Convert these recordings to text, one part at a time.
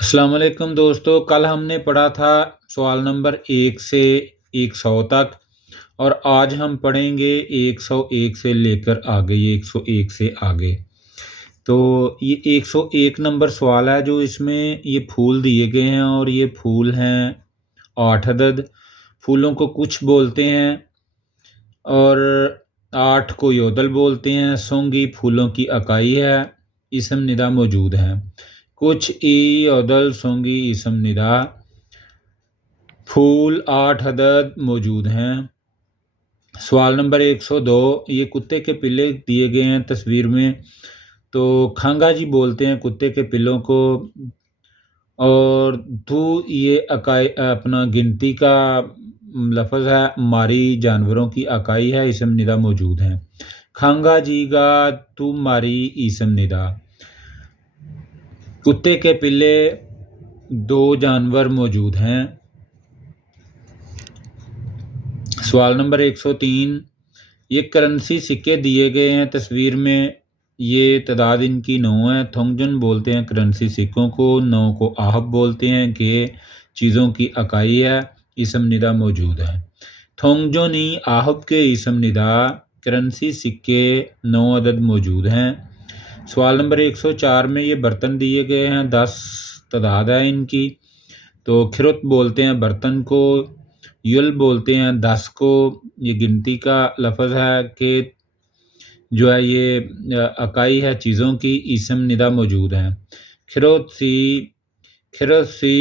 अस्सलाम वालेकुम दोस्तों, कल हमने पढ़ा था सवाल नंबर 1 से 100 तक और आज हम पढ़ेंगे 101 से लेकर आगे, ये 101 से आगे। तो ये 101 नंबर सवाल है, जो इसमें ये फूल दिए गए हैं और ये फूल हैं 8 अदद। फूलों को कुछ बोलते हैं और 8 को योदल बोलते हैं। सोंगी फूलों की अकाई है, इसम निदा मौजूद है। कुछ ई योदल सोंगी इसम निदा, फूल 8 अदद मौजूद हैं। सवाल नंबर 102, ये कुत्ते के पिल्ले दिए गए हैं तस्वीर में। तो खांगा जी बोलते हैं कुत्ते के पिल्लों को, और धू ये अकाई अपना गिनती का लफ्ज़ है। मारी जानवरों की अकाई है, इसम निदा मौजूद हैं। खांगा जी गा तू मारी इसम निदा। कुत्ते के पिल्ले 2 जानवर मौजूद हैं। सवाल नंबर 103, ये करेंसी सिक्के दिए गए हैं तस्वीर में। ये तादाद इनकी 9 है। थोंगजुन बोलते हैं करेंसी सिक्कों को, 9 को आहब बोलते हैं कि चीज़ों की अकाई है, इसम निदा मौजूद है। थोंगजुनी आहब के इसम निदा, करेंसी सिक्के 9 अदद मौजूद हैं। सवाल नंबर 104 में ये बर्तन दिए गए हैं, 10 तादाद है इनकी। तो खिरुत बोलते हैं बर्तन को, युल बोलते हैं 10 को। ये गिनती का लफ्ज़ है कि जो है ये अकाई है चीज़ों की, इसम निदा मौजूद हैं। खिरसी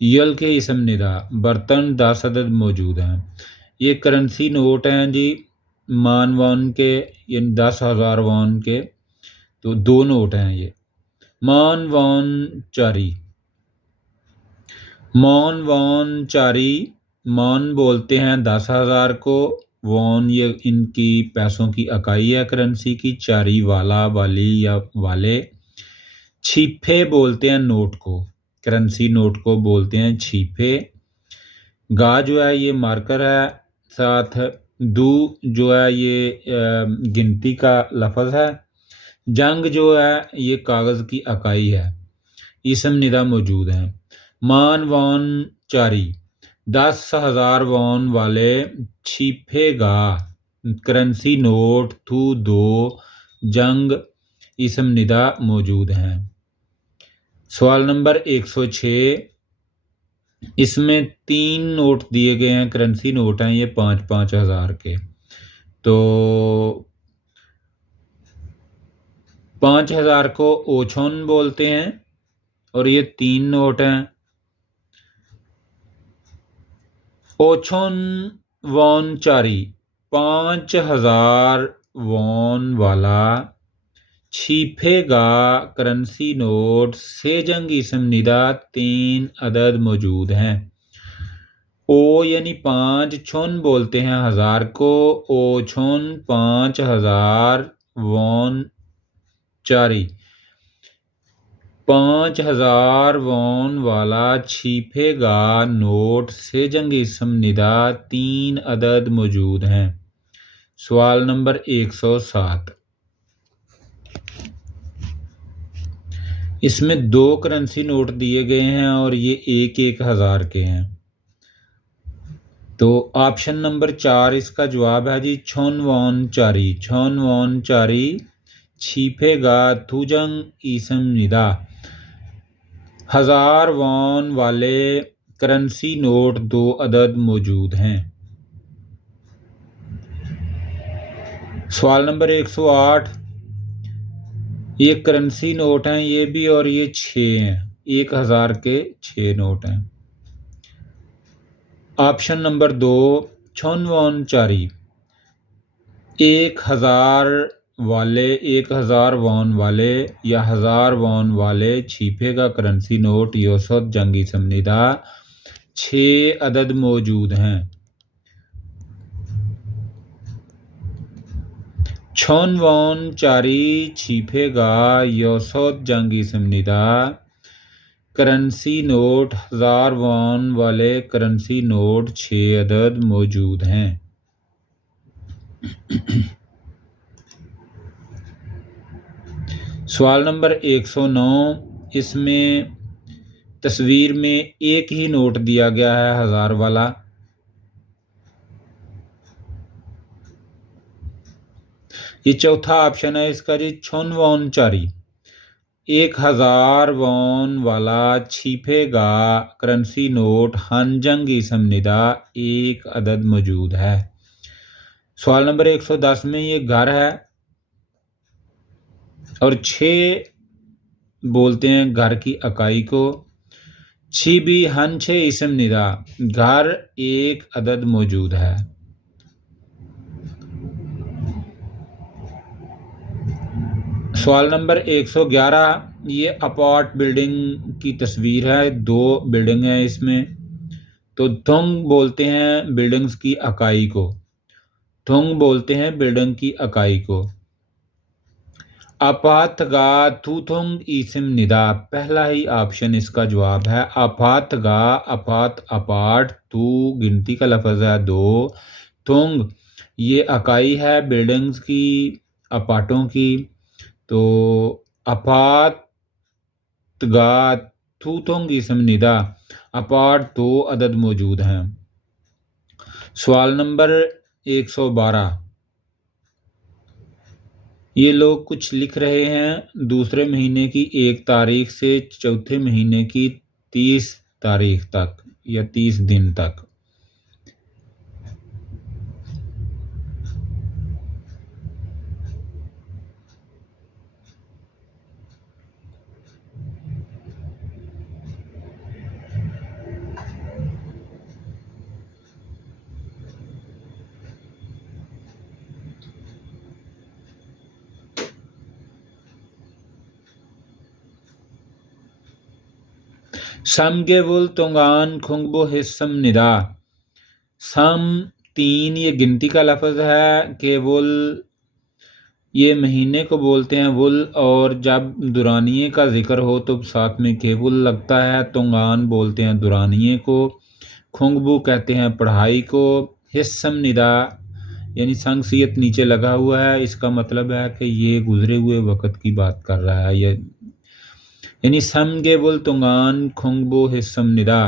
यल के इसम निदा, बर्तन 10 अदद मौजूद हैं। ये करेंसी नोट हैं जी, मान वॉन के, यानी 10,000 वॉन के। तो 2 नोट हैं ये। मान वॉन चारी, मौन वॉन चारी। मौन बोलते हैं 10,000 को, वॉन ये इनकी पैसों की अकाई है करेंसी की। चारी वाला, वाली या वाले। छीफे बोलते हैं नोट को, करेंसी नोट को बोलते हैं छीफे। गा जो है ये मार्कर है, साथ दू जो है ये गिनती का लफ्ज़ है। जंग जो है ये कागज़ की अकाई है, इसम निदा मौजूद हैं। मान वॉन चारी, 10,000 वॉन वाले छीफेगा, करेंसी नोट थू 2, जंग इसम निदा मौजूद हैं। सवाल नंबर 106, इसमें 3 नोट दिए गए हैं, करेंसी नोट हैं ये 5-5 हज़ार के। तो 5,000 को ओछोन बोलते हैं और ये 3 नोट हैं। ओछोन वॉन चारी, 5,000 वॉन वाला छीफेगा करेंसी नोट सेजंग इसम निदा 3 अदद मौजूद हैं। ओ यानी 5, छोन बोलते हैं 1000 को, ओ छोन 5,000 वॉन चारी, 5,000 वॉन वाला छीफेगा नोट सेजंग इसम निदा 3 अदद मौजूद हैं। सवाल नंबर 107, इसमें 2 करेंसी नोट दिए गए हैं और ये 1-1 हज़ार के हैं। तो ऑप्शन नंबर 4 इसका जवाब है जी, छोन वॉन चारी। छोन वॉन चारी छीफेगा थुजंग इसम निदा, 1000 वॉन वाले करेंसी नोट 2 अदद मौजूद हैं। सवाल नंबर 108, ये करेंसी नोट हैं ये भी, और ये 6 हैं, 1,000 के 6 नोट हैं। ऑप्शन नंबर 2, छोन वॉन चारी, 1,000 वाले, 1,000 वॉन वाले या 1000 वॉन वाले छीफेगा करेंसी नोट योसत जंगी समनिदा 6 अदद मौजूद हैं। छोन वॉन चारी छीफेगा योसत जंगी समनिदा करेंसी नोट 1000 वॉन वाले करेंसी नोट 6 अदद मौजूद हैं। सवाल नंबर 109, इसमें तस्वीर में एक ही नोट दिया गया है 1000 वाला। ये चौथा ऑप्शन है इसका जी, छोनवॉन चारी। 1000 वॉन वाला छिपेगा करेंसी नोट हानजंग इसमनिदा एक अदद मौजूद है। सवाल नंबर 110 में ये घर है और 6 बोलते हैं घर की इकाई को। छिबी हनछे इसम निदा, घर एक अदद मौजूद है। सवाल नंबर 111, ये अपार्ट बिल्डिंग की तस्वीर है, 2 बिल्डिंग है इसमें। तो थोंग बोलते हैं बिल्डिंग्स की इकाई को, थोंग बोलते हैं बिल्डिंग की इकाई को। अपातगा थूथोंग इसम निदा, पहला ही ऑप्शन इसका जवाब है। अपातगा, अपात अपार्ट, तू गिनती का लफ्ज़ है 2, थोंग ये इकाई है बिल्डिंग्स की, अपार्टों की। तो अपातगा थूथोंग इसम निदा, अपार्ट 2 अदद मौजूद हैं। सवाल नंबर 112, ये लोग कुछ लिख रहे हैं दूसरे महीने की 1 तारीख से चौथे महीने की 30 तारीख तक या 30 दिन तक। समगेवुल तोंगान खुंगबो हिस्सम निदा, सम 3 ये गिनती का लफ्ज़ है, केवुल ये महीने को बोलते हैं वुल, और जब दुरानिये का जिक्र हो तो साथ में केवुल लगता है। तोंगान बोलते हैं दुरानिये को, खुंगबू कहते हैं पढ़ाई को, हिस्सम निदा यानी संगसियत नीचे लगा हुआ है, इसका मतलब है कि ये गुजरे हुए वक़्त की बात कर रहा है। यानी समगेवुल तोंगान खुंगबो हिस्सम निदा,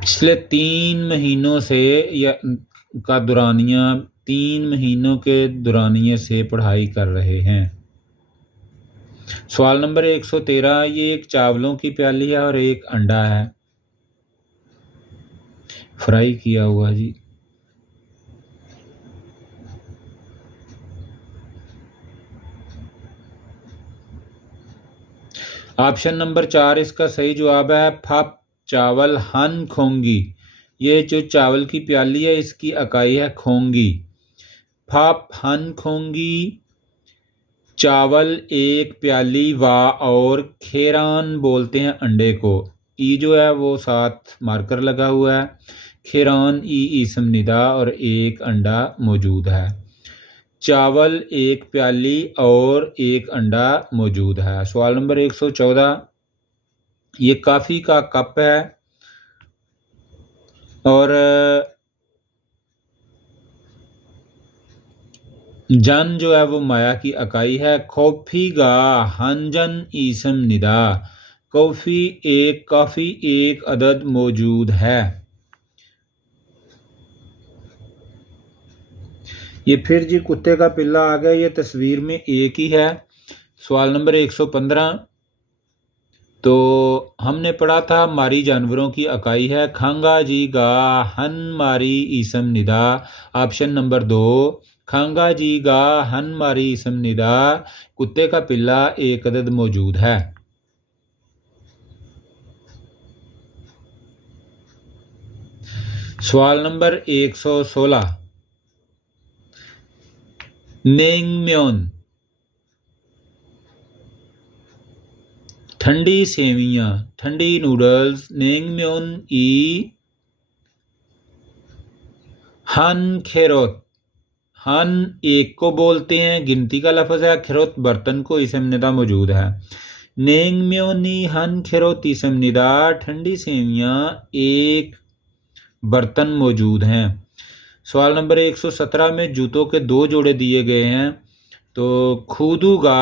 पिछले 3 महीनों से या का दुरानिया 3 महीनों के दुरानिये से पढ़ाई कर रहे हैं। सवाल नंबर 113, ये एक चावलों की प्याली है और एक अंडा है, फ्राई किया हुआ जी। ऑप्शन नंबर 4 इसका सही जवाब है। फप चावल हन खोंगी, ये जो चावल की प्याली है इसकी इकाई है खोंगी। फप हन खोंगी चावल एक प्याली वा, और खेरान बोलते हैं अंडे को, ई जो है वो साथ मार्कर लगा हुआ है। खेरान ई इसम निदा और एक अंडा मौजूद है। चावल एक प्याली और एक अंडा मौजूद है। सवाल नंबर 114, ये काफ़ी का कप है और जन जो है वो माया की इकाई है। कॉफ़ी गा हंजन इसम निदा, काफ़ी एक अदद मौजूद है। ये फिर जी कुत्ते का पिल्ला आ गया, ये तस्वीर में एक ही है। सवाल नंबर 115, तो हमने पढ़ा था मारी जानवरों की इकाई है। खांगा जी गा हन मारी इसम निदा, ऑप्शन नंबर 2, खांगा जी गा हन मारी इसम निदा, कुत्ते का पिल्ला एक अदद मौजूद है। सवाल नंबर 116, नेंगम्योन ठंडी सेवियां, ठंडी नूडल्स, नेंगम्योन ई हन खेरोत, हन एक को बोलते हैं, गिनती का लफ्ज़ है, खेरोत बर्तन को इसम निदा मौजूद है। नेंगम्योनी हन खेरोत इसम निदा, ठंडी सेवियां एक बर्तन मौजूद हैं। सवाल नंबर 117 में जूतों के 2 जोड़े दिए गए हैं। तो खूदूगा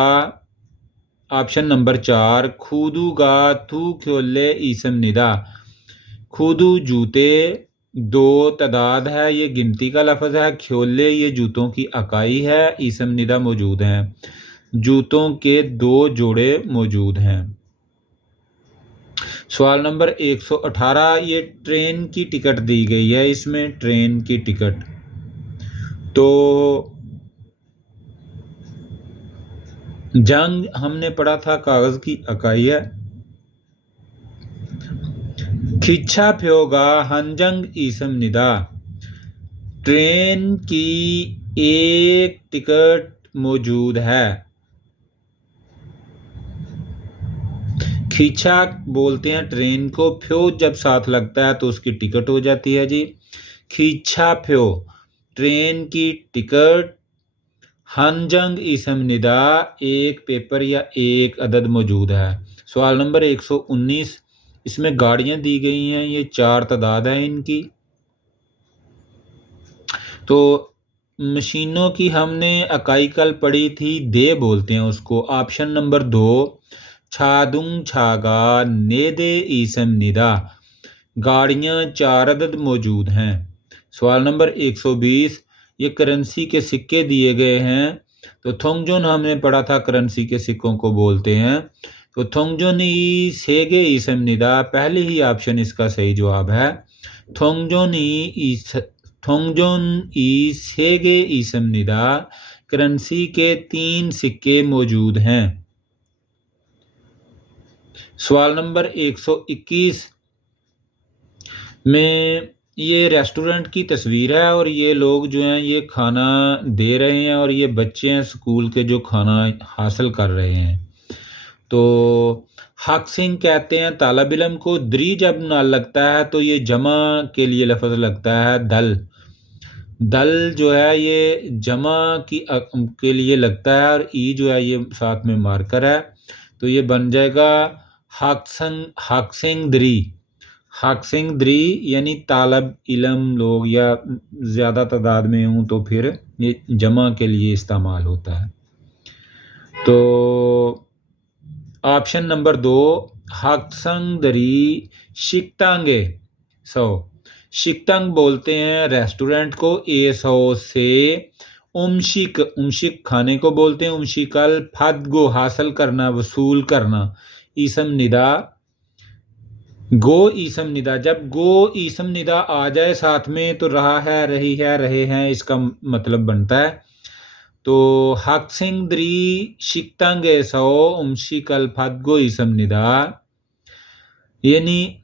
ऑप्शन नंबर 4 खुदूगा थू ख्योले ईसम निदा। खुदू जूते, दो तादाद है, ये गिनती का लफ्ज़ है। ख्योले ये जूतों की इकाई है। ईसम निदा मौजूद हैं, जूतों के 2 जोड़े मौजूद हैं। सवाल नंबर 118, ये ट्रेन की टिकट दी गई है, इसमें ट्रेन की टिकट। तो जंग हमने पढ़ा था कागज़ की इकाई है। खिच्छा फ्योगा हंजंग ईसम निदा। ट्रेन की एक टिकट मौजूद है। खींचा बोलते हैं ट्रेन को, फ्यो जब साथ लगता है तो उसकी टिकट हो जाती है जी। खींचा फ्यो ट्रेन की टिकट। हंजंग इसम निदा एक पेपर या एक अदद मौजूद है। सवाल नंबर 119, इसमें गाड़ियां दी गई हैं, ये 4 तादाद है इनकी। तो मशीनों की हमने इकाई कल पढ़ी थी, दे बोलते हैं उसको। ऑप्शन नंबर 2 छादुंग छागा नेदे ईसम निदा। गाड़ियां 4 अदद मौजूद हैं। सवाल नंबर 120, ये करेंसी के सिक्के दिए गए हैं। तो थोंगजोन हमने पढ़ा था, करेंसी के सिक्कों को बोलते हैं। तो थोंगजोन ई सेगे ईसम निदा, पहले ही ऑप्शन इसका सही जवाब है। थोंगजोन ई सेगे ईसम निदा, करेंसी के 3 सिक्के मौजूद हैं। सवाल नंबर 121 में ये रेस्टोरेंट की तस्वीर है और ये लोग जो हैं ये खाना दे रहे हैं और ये बच्चे हैं स्कूल के जो खाना हासिल कर रहे हैं। तो हक सिंह कहते हैं तालब इलम को। द्री जब ना लगता है तो ये जमा के लिए लफ्ज़ लगता है दल। दल जो है ये जमा के लिए लगता है और ई जो है ये साथ में मार्कर है, तो ये बन जाएगा हक सिंह द्री यानी तालब इलम लोग, या ज़्यादा तादाद में हूँ तो फिर ये जमा के लिए इस्तेमाल होता है। तो ऑप्शन नंबर 2 हक्संग दरी शिकतांगे सो। शिकतांग बोलते हैं रेस्टोरेंट को। ए सौ से उमशिक खाने को बोलते हैं। उमशिकल फदगो हासिल करना, वसूल करना। ईसम निदा गो ईसम निदा, जब गो ईसम निदा आ जाए साथ में तो रहा है, रही है, रहे हैं इसका मतलब बनता है। तो हक सिंह द्री शिकतांगे सौ उमशिकल फदगो ईसम निदा, यानी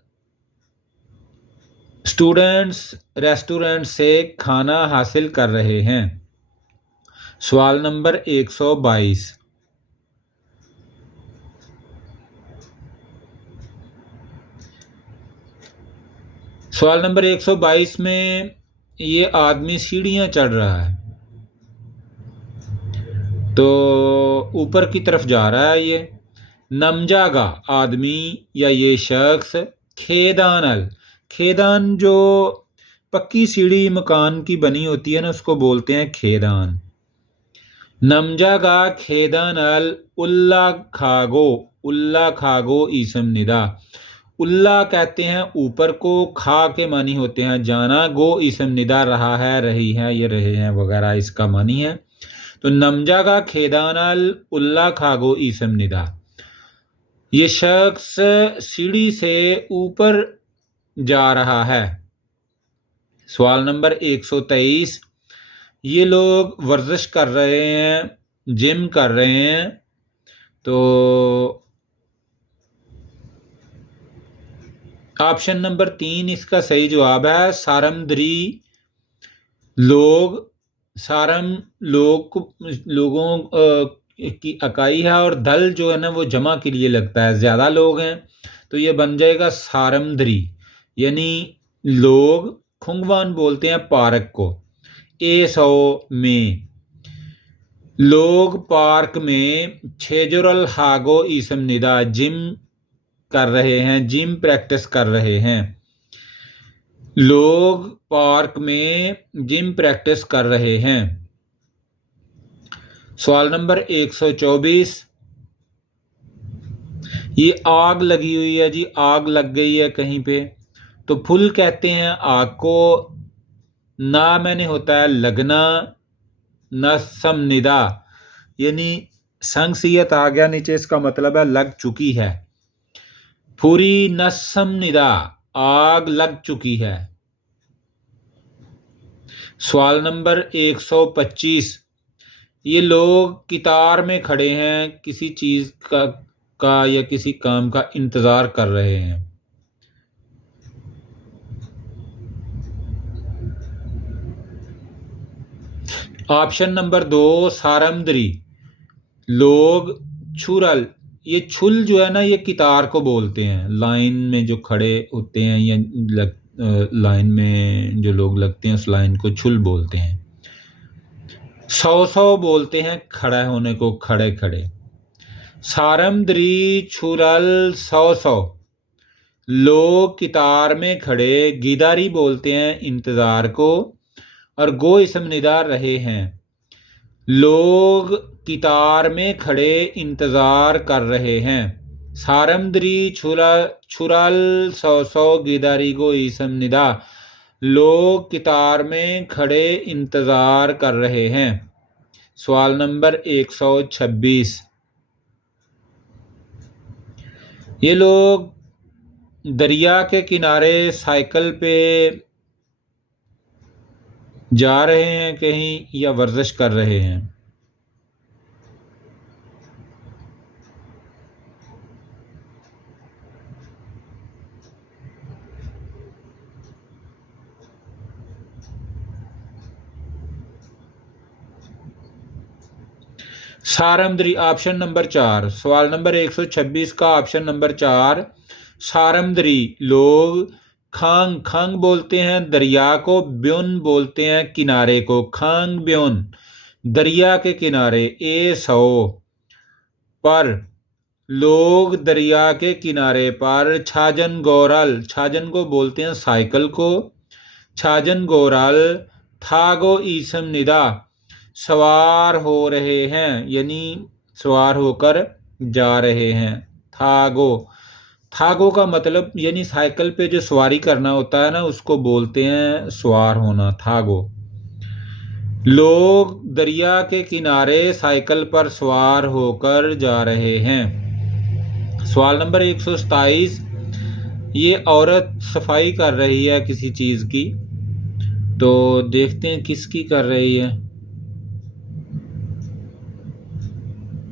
स्टूडेंट्स रेस्टोरेंट से खाना हासिल कर रहे हैं। सवाल नंबर 122, सवाल नंबर 122 में ये आदमी सीढ़ियां चढ़ रहा है, तो ऊपर की तरफ जा रहा है ये। नमजागा आदमी या ये शख्स। खेदानल, खेदान जो पक्की सीढ़ी मकान की बनी होती है ना, उसको बोलते हैं खेदान। नमजागा खेदानल उल्ला खागो ईसम निदा। उल्ला कहते हैं ऊपर को, खा के मानी होते हैं जाना, गो ईसम निदा रहा है, रही है, ये रहे हैं वगैरह इसका मानी है। तो नमजागा खेदानल उल्ला खागो ईसम निदा, ये शख्स सीढ़ी से ऊपर जा रहा है। सवाल नंबर 123, ये लोग वर्जिश कर रहे हैं, जिम कर रहे हैं। तो ऑप्शन नंबर 3 इसका सही जवाब है। सारमद्री लोग, सारम लोगों की इकाई है और दल जो है ना वो जमा के लिए लगता है, ज़्यादा लोग हैं, तो ये बन जाएगा सारमद्री यानी लोग। खुंगवान बोलते हैं पार्क को। ए सौ में लोग पार्क में छेजुरल हागो ईसम निदा, जिम कर रहे हैं, जिम प्रैक्टिस कर रहे हैं। लोग पार्क में जिम प्रैक्टिस कर रहे हैं। सवाल नंबर 124, ये आग लगी हुई है जी, आग लग गई है कहीं पे, तो फुल कहते हैं आग को। ना मैंने होता है लगना, न समनिदा, यानी संगसियत आ गया नीचे, इसका मतलब है लग चुकी है। पूरी नसम निदा, आग लग चुकी है। सवाल नंबर 125, ये लोग कतार में खड़े हैं, किसी चीज का या किसी काम का इंतजार कर रहे हैं। ऑप्शन नंबर 2 सारमदरी, लोग छुरल, ये छुल जो है ना, ये कितार को बोलते हैं। लाइन में जो खड़े होते हैं या लाइन में जो लोग लगते हैं, उस लाइन को छुल बोलते हैं। 100 बोलते हैं खड़ा होने को, खड़े खड़े। सारमदरी छुरल 100, लोग कितार में खड़े, गिदारी बोलते हैं इंतजार को, और गो इसम निदा रहे हैं। लोग कितार में खड़े इंतजार कर रहे हैं। सारमदरी छुरल 100 गिदारी गो इसम निदा, लोग कितार में खड़े इंतजार कर रहे हैं। सवाल नंबर 126, ये लोग दरिया के किनारे साइकिल पे जा रहे हैं कहीं, या वर्जिश कर रहे हैं। सारमदरी, ऑप्शन नंबर 4। सवाल नंबर 126 का ऑप्शन नंबर 4 सारमदरी, लोग खांग, खांग बोलते हैं दरिया को, ब्योन बोलते हैं किनारे को। खांग ब्योन, दरिया के किनारे। 100 पर, लोग दरिया के किनारे पर। छाजन गोरल, छाजन को बोलते हैं साइकिल को। छाजन गोरल थागो ईसम निदा, सवार हो रहे हैं, यानी सवार होकर जा रहे हैं। थागो, थागो का मतलब यानी साइकिल पे जो सवारी करना होता है ना, उसको बोलते हैं सवार होना, थागो। लोग दरिया के किनारे साइकिल पर सवार होकर जा रहे हैं। सवाल नंबर 127, ये औरत सफाई कर रही है किसी चीज की, तो देखते हैं किसकी कर रही है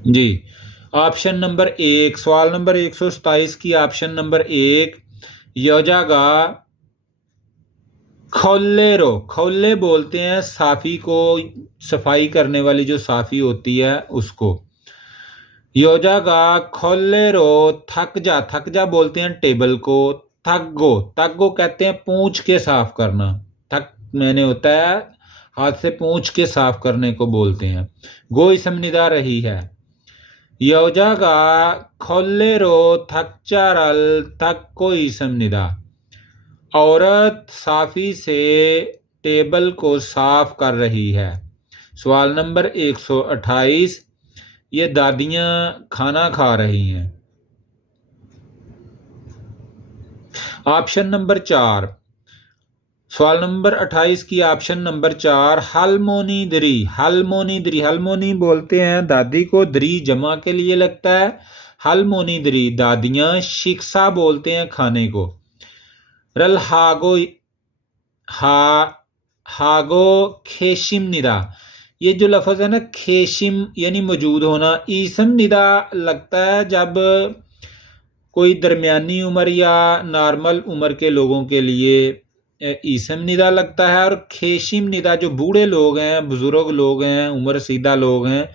जी। ऑप्शन नंबर 1, सवाल नंबर 127 की ऑप्शन नंबर 1 योजागा खौलेरो, खौले बोलते हैं साफी को, सफाई करने वाली जो साफी होती है उसको। योजागा खौलेरो थक जा, थक जा बोलते हैं टेबल को। थगो, थगो कहते हैं पूंछ के साफ करना। थक मैंने होता है हाथ से पूंछ के साफ करने को बोलते हैं। गो इसम निदा रही है। योजागा खौलेरो थकचारल, थक को इसम निदा, औरत साफी से टेबल को साफ कर रही है। सवाल नंबर 128, ये दादियां खाना खा रही हैं। ऑप्शन नंबर 4, सवाल नंबर 28 की ऑप्शन नंबर 4 हलमोनी दरी, हलमोनी दरी, हलमोनी बोलते हैं दादी को, दरी जमा के लिए लगता है। हलमोनी दरी, दादियां। शिक्षा बोलते हैं खाने को। रल हागो, हागो खेशिम निदा, ये जो लफ्ज़ है ना खेशिम यानी मौजूद होना, ईसम निदा लगता है जब कोई दरमियानी उम्र या नॉर्मल उम्र के लोगों के लिए ईसम निदा लगता है, और खेशिम निदा जो बूढ़े लोग हैं, बुज़ुर्ग लोग हैं, उम्र सीधा लोग हैं,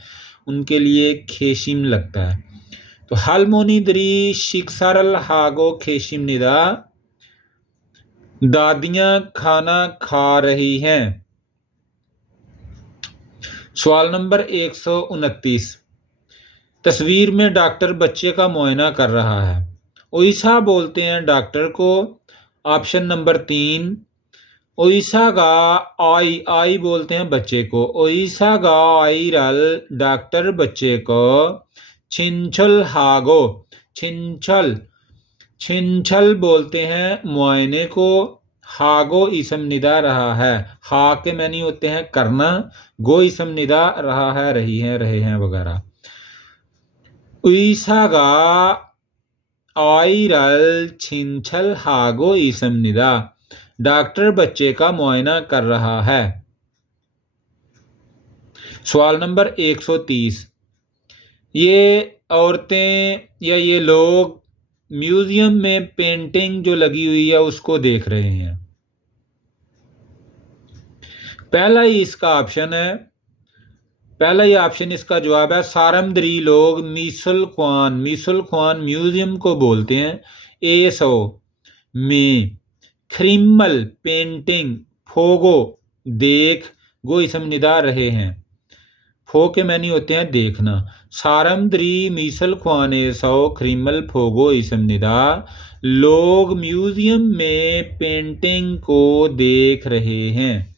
उनके लिए खेशिम लगता है। तो हलमोनी दरी शिक्सारल हागो खेशिम निदा, दादियां खाना खा रही हैं। सवाल नंबर 129, तस्वीर में डॉक्टर बच्चे का मुआयना कर रहा है। ओइसा बोलते हैं डॉक्टर को। ऑप्शन नंबर 3 ओइसा गा आई, आई बोलते हैं बच्चे को। ओइसा गा आई रल, डॉक्टर बच्चे को छिंचल हागो, छिंछल, छिंछल बोलते हैं मुआयने को। हागो इसम निदा रहा है, हा के मैनी होते हैं करना, गो इसम निदा रहा है रही है रहे हैं वगैरह। उईसागा आयरल छिंछल हागो इसम निदा, डॉक्टर बच्चे का मुआयना कर रहा है। सवाल नंबर 130, ये औरतें या ये लोग म्यूजियम में पेंटिंग जो लगी हुई है उसको देख रहे हैं। पहला ही इसका ऑप्शन है, पहला ही ऑप्शन इसका जवाब है। सारमदरी लोग मीसल ख्वान म्यूजियम को बोलते हैं। एसो में, खरिमल पेंटिंग, फोगो देख, गो इसम निदा रहे हैं। फो के मैनी होते हैं देखना। सारमदरी मीसल ख्वान सौ खरिमल फोगो इसम निदा, लोग म्यूजियम में पेंटिंग को देख रहे हैं।